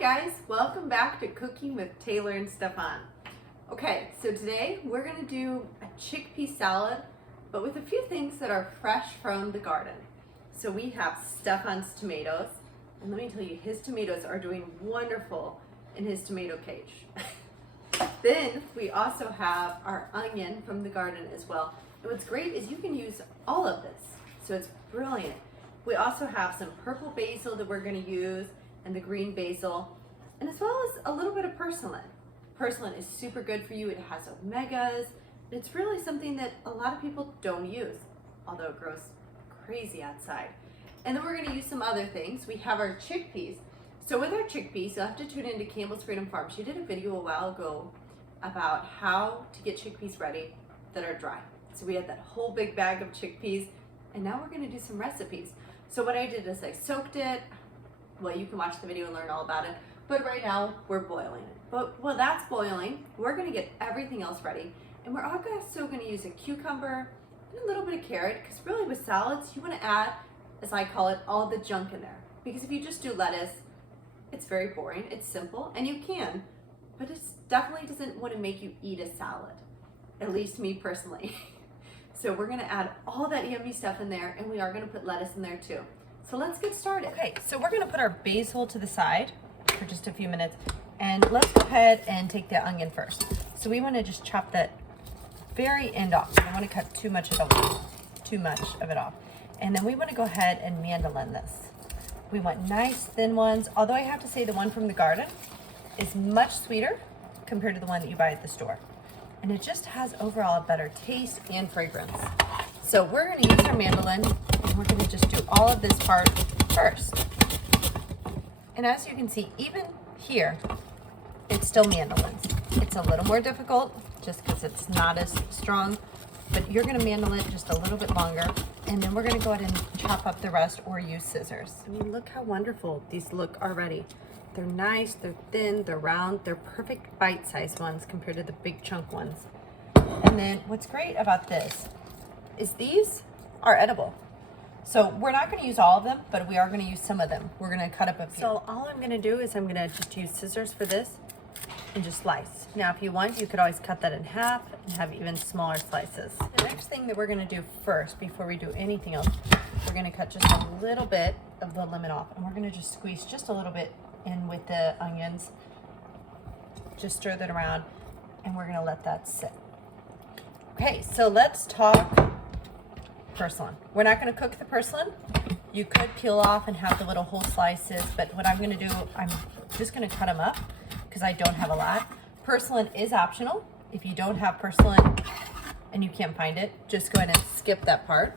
guys, welcome back to Cooking with Taylor and Stefan. Okay, so today we're going to do a chickpea salad, but with a few things that are fresh from the garden. So we have Stefan's tomatoes, and let me tell you, his tomatoes are doing wonderful in his tomato cage. Then we also have our onion from the garden as well. And what's great is you can use all of this, so it's brilliant. We also have some purple basil that we're going to use, and the green basil, and as well as a little bit of purslane. Purslane is super good for you. It has omegas. It's really something that a lot of people don't use, although it grows crazy outside. And then we're going to use some other things. We have our chickpeas. So with our chickpeas, you'll have to tune into Campbell's Freedom Farm. She did a video a while ago about how to get chickpeas ready that are dry. So we had that whole big bag of chickpeas, and now we're going to do some recipes. So what I did is I soaked it. Well, you can watch the video and learn all about it, but right now we're boiling it. But while that's boiling, we're gonna get everything else ready. And we're also gonna use a cucumber and a little bit of carrot, because really with salads, you wanna add, as I call it, all the junk in there. Because if you just do lettuce, it's very boring, it's simple, and you can, but it definitely doesn't wanna make you eat a salad, at least me personally. So we're gonna add all that yummy stuff in there, and we are gonna put lettuce in there too. So let's get started. Okay, so we're gonna put our basil to the side for just a few minutes, and let's go ahead and take the onion first. So we wanna just chop that very end off. We don't wanna cut too much of it off. And then we wanna go ahead and mandolin this. We want nice thin ones, although I have to say the one from the garden is much sweeter compared to the one that you buy at the store. And it just has overall a better taste and fragrance. So we're gonna use our mandolin, and we're gonna just do all of this part first. And as you can see, even here, it's still mandolins. It's a little more difficult just because it's not as strong, but you're gonna mandolin it just a little bit longer, and then we're gonna go ahead and chop up the rest or use scissors. I mean, look how wonderful these look already. They're nice, they're thin, they're round, they're perfect bite-sized ones compared to the big chunk ones. And then what's great about this is these are edible. So we're not going to use all of them, but we are going to use some of them. We're going to cut up a few. So all I'm going to do is I'm going to just use scissors for this and just slice. Now if you want, you could always cut that in half and have even smaller slices. The next thing that we're going to do first, before we do anything else, we're going to cut just a little bit of the lemon off, and we're going to just squeeze just a little bit in with the onions. Just stir that around, and we're going to let that sit. Okay, so let's talk purslane. We're not going to cook the purslane. You could peel off and have the little whole slices, but what I'm going to do, I'm just going to cut them up because I don't have a lot. Purslane is optional. If you don't have purslane and you can't find it, just go ahead and skip that part.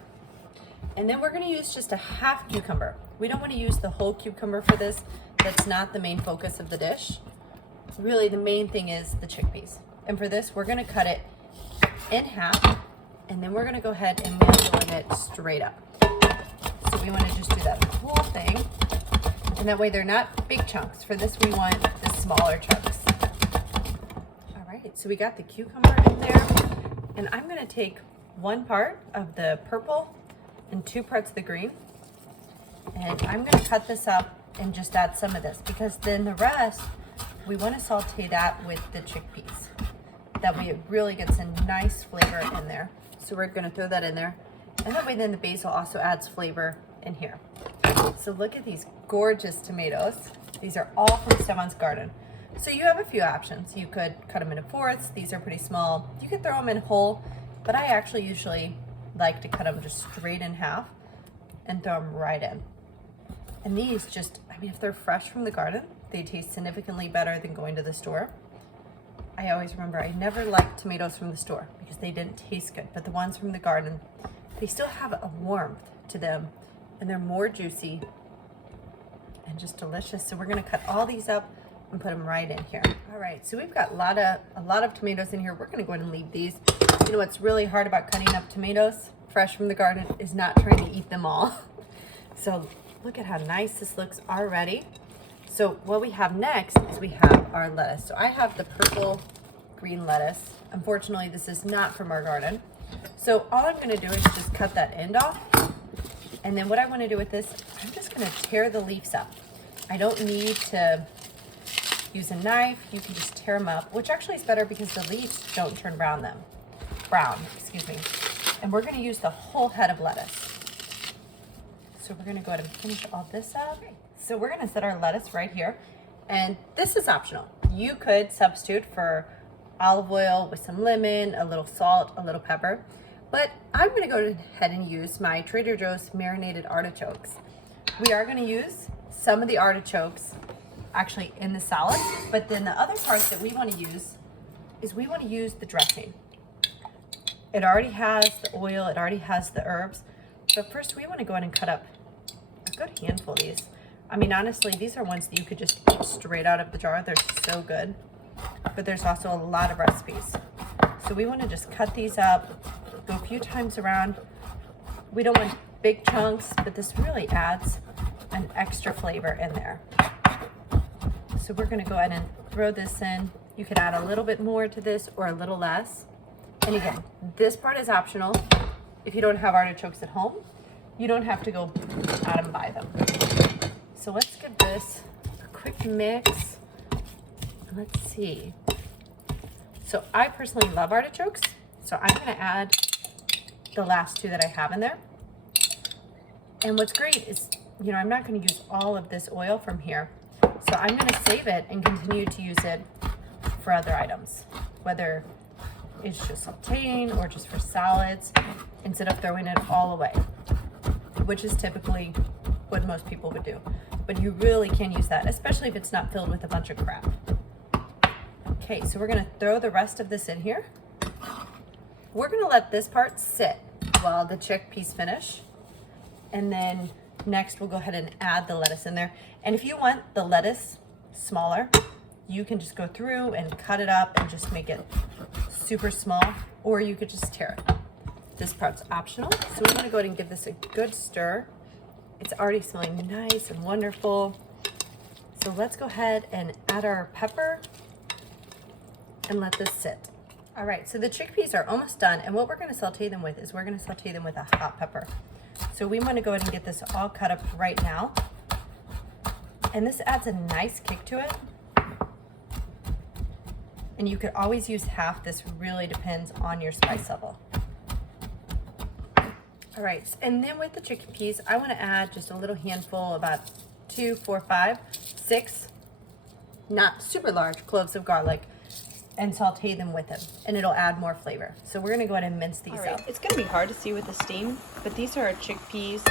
And then we're going to use just a half cucumber. We don't want to use the whole cucumber for this. That's not the main focus of the dish. Really, the main thing is the chickpeas. And for this, we're going to cut it in half, and then we're going to go ahead and mandolin it straight up. So we want to just do that whole thing, and that way they're not big chunks. For this, we want the smaller chunks. All right, so we got the cucumber in there, and I'm going to take one part of the purple and 2 parts of the green, and I'm going to cut this up and just add some of this, because then the rest, we want to saute that with the chickpeas. That way it really gets a nice flavor in there. So we're gonna throw that in there. And that way then the basil also adds flavor in here. So look at these gorgeous tomatoes. These are all from Stefan's garden. So you have a few options. You could cut them into fourths. These are pretty small. You could throw them in whole, but I actually usually like to cut them just straight in half and throw them right in. And these just, I mean, if they're fresh from the garden, they taste significantly better than going to the store. I always remember I never liked tomatoes from the store because they didn't taste good, but the ones from the garden, they still have a warmth to them, and they're more juicy and just delicious. So we're gonna cut all these up and put them right in here. All right, so we've got a lot of tomatoes in here. We're gonna go ahead and leave these. You know what's really hard about cutting up tomatoes fresh from the garden is not trying to eat them all. So look at how nice this looks already. So what we have next is we have our lettuce. So I have the purple green lettuce. Unfortunately, this is not from our garden. So all I'm gonna do is just cut that end off. And then what I wanna do with this, I'm just gonna tear the leaves up. I don't need to use a knife, you can just tear them up, which actually is better because the leaves don't turn brown, excuse me. And we're gonna use the whole head of lettuce. So we're gonna go ahead and finish all this up. So we're gonna set our lettuce right here. And this is optional. You could substitute for olive oil with some lemon, a little salt, a little pepper. But I'm gonna go ahead and use my Trader Joe's marinated artichokes. We are gonna use some of the artichokes actually in the salad, but then the other part that we wanna use is we wanna use the dressing. It already has the oil, it already has the herbs, but first we wanna go ahead and cut up a good handful of these. I mean, honestly, these are ones that you could just eat straight out of the jar. They're so good, but there's also a lot of recipes. So we wanna just cut these up, go a few times around. We don't want big chunks, but this really adds an extra flavor in there. So we're gonna go ahead and throw this in. You could add a little bit more to this or a little less. And again, this part is optional. If you don't have artichokes at home, you don't have to go out and buy them. So let's give this a quick mix. Let's see. So I personally love artichokes, so I'm gonna add the last two that I have in there. And what's great is, you know, I'm not gonna use all of this oil from here. So I'm gonna save it and continue to use it for other items, whether it's just sauteing or just for salads, instead of throwing it all away, which is typically what most people would do. But you really can use that, especially if it's not filled with a bunch of crap. Okay, so we're gonna throw the rest of this in here. We're gonna let this part sit while the chickpeas finish. And then next we'll go ahead and add the lettuce in there. And if you want the lettuce smaller, you can just go through and cut it up and just make it super small, or you could just tear it. This part's optional. So we're gonna go ahead and give this a good stir. It's already smelling nice and wonderful. So let's go ahead and add our pepper and let this sit. All right, so the chickpeas are almost done, and what we're gonna saute them with is we're gonna saute them with a hot pepper. So we wanna go ahead and get this all cut up right now. And this adds a nice kick to it. And you could always use half. This really depends on your spice level. All right, and then with the chickpeas, I wanna add just a little handful, about 2, 4, 5, 6, not super large cloves of garlic, and saute them with it, and it'll add more flavor. So we're gonna go ahead and mince these up. It's gonna be hard to see with the steam, but these are our chickpeas.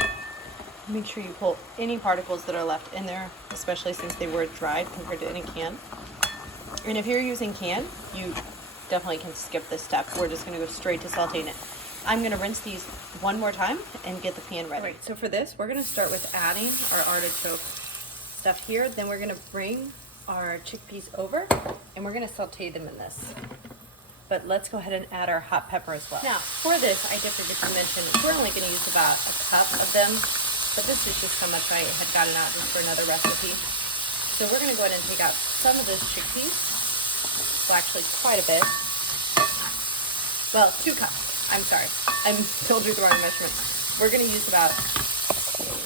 Make sure you pull any particles that are left in there, especially since they were dried compared to in a can. And if you're using can, you definitely can skip this step. We're just gonna go straight to sauteing it. I'm gonna rinse these one more time and get the pan ready. Right, so for this, we're gonna start with adding our artichoke stuff here. Then we're gonna bring our chickpeas over and we're gonna saute them in this. But let's go ahead and add our hot pepper as well. Now, for this, I did forget to mention, we're only gonna use about a cup of them, but this is just how much I had gotten out just for another recipe. So we're gonna go ahead and take out some of those chickpeas. Well, actually quite a bit. Well, 2 cups. I'm sorry, I told you the wrong measurement. We're gonna use about,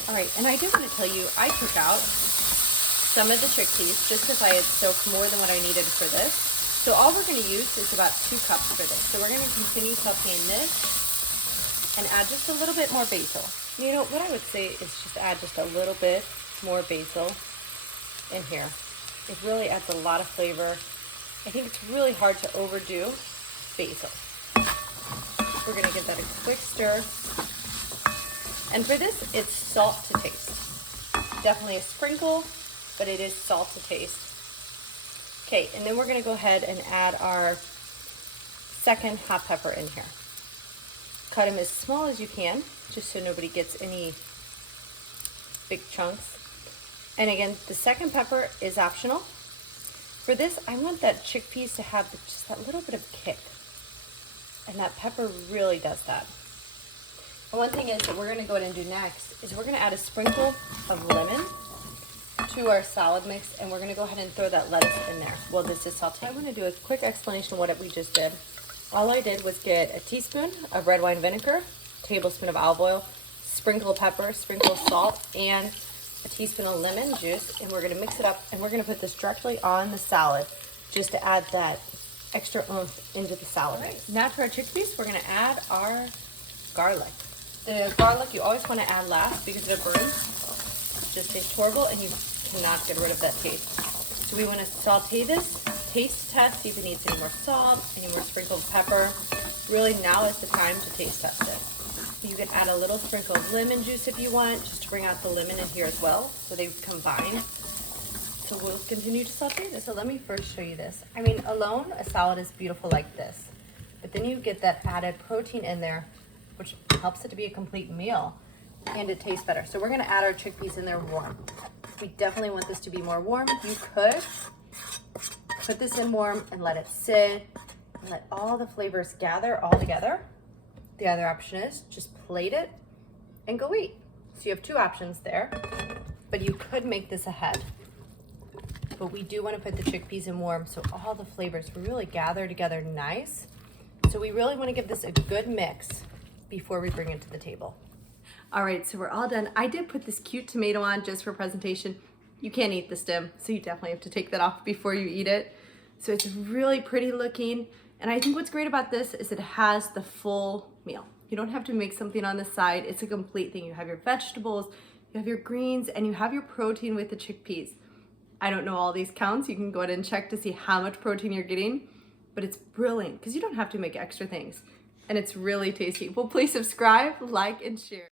all right, and I did want to tell you, I took out some of the chickpeas just because I had soaked more than what I needed for this. So all we're gonna use is about 2 cups for this. So we're gonna continue sauteing this and add just a little bit more basil. You know, what I would say is just add just a little bit more basil in here. It really adds a lot of flavor. I think it's really hard to overdo basil. We're gonna give that a quick stir. And for this, it's salt to taste. Definitely a sprinkle, but it is salt to taste. Okay, and then we're gonna go ahead and add our second hot pepper in here. Cut them as small as you can, just so nobody gets any big chunks. And again, the second pepper is optional. For this, I want that chickpeas to have just that little bit of kick. And that pepper really does that. And one thing is that we're gonna go ahead and do next is we're gonna add a sprinkle of lemon to our salad mix, and we're gonna go ahead and throw that lettuce in there while this is sauteing. I wanna do a quick explanation of what we just did. All I did was get a teaspoon of red wine vinegar, tablespoon of olive oil, sprinkle of pepper, sprinkle of salt, and a teaspoon of lemon juice, and we're gonna mix it up, and we're gonna put this directly on the salad just to add that extra oomph into the salad. All right, now to our chickpeas, we're gonna add our garlic. The garlic you always wanna add last because it burns. It just tastes horrible and you cannot get rid of that taste. So we wanna saute this, taste test, see if it needs any more salt, any more sprinkled pepper. Really now is the time to taste test it. You can add a little sprinkle of lemon juice if you want, just to bring out the lemon in here as well, so they combine. So we'll continue to saute this. So let me first show you this. I mean, alone, a salad is beautiful like this, but then you get that added protein in there, which helps it to be a complete meal, and it tastes better. So we're gonna add our chickpeas in there warm. We definitely want this to be more warm. You could put this in warm and let it sit, and let all the flavors gather all together. The other option is just plate it and go eat. So you have two options there, but you could make this ahead. But we do want to put the chickpeas in warm so all the flavors really gather together nice. So we really want to give this a good mix before we bring it to the table. All right, so we're all done. I did put this cute tomato on just for presentation. You can't eat the stem, so you definitely have to take that off before you eat it. So it's really pretty looking. And I think what's great about this is it has the full meal. You don't have to make something on the side. It's a complete thing. You have your vegetables, you have your greens, and you have your protein with the chickpeas. I don't know all these counts. You can go ahead and check to see how much protein you're getting, but it's brilliant because you don't have to make extra things. And it's really tasty. Well, please subscribe, like, and share.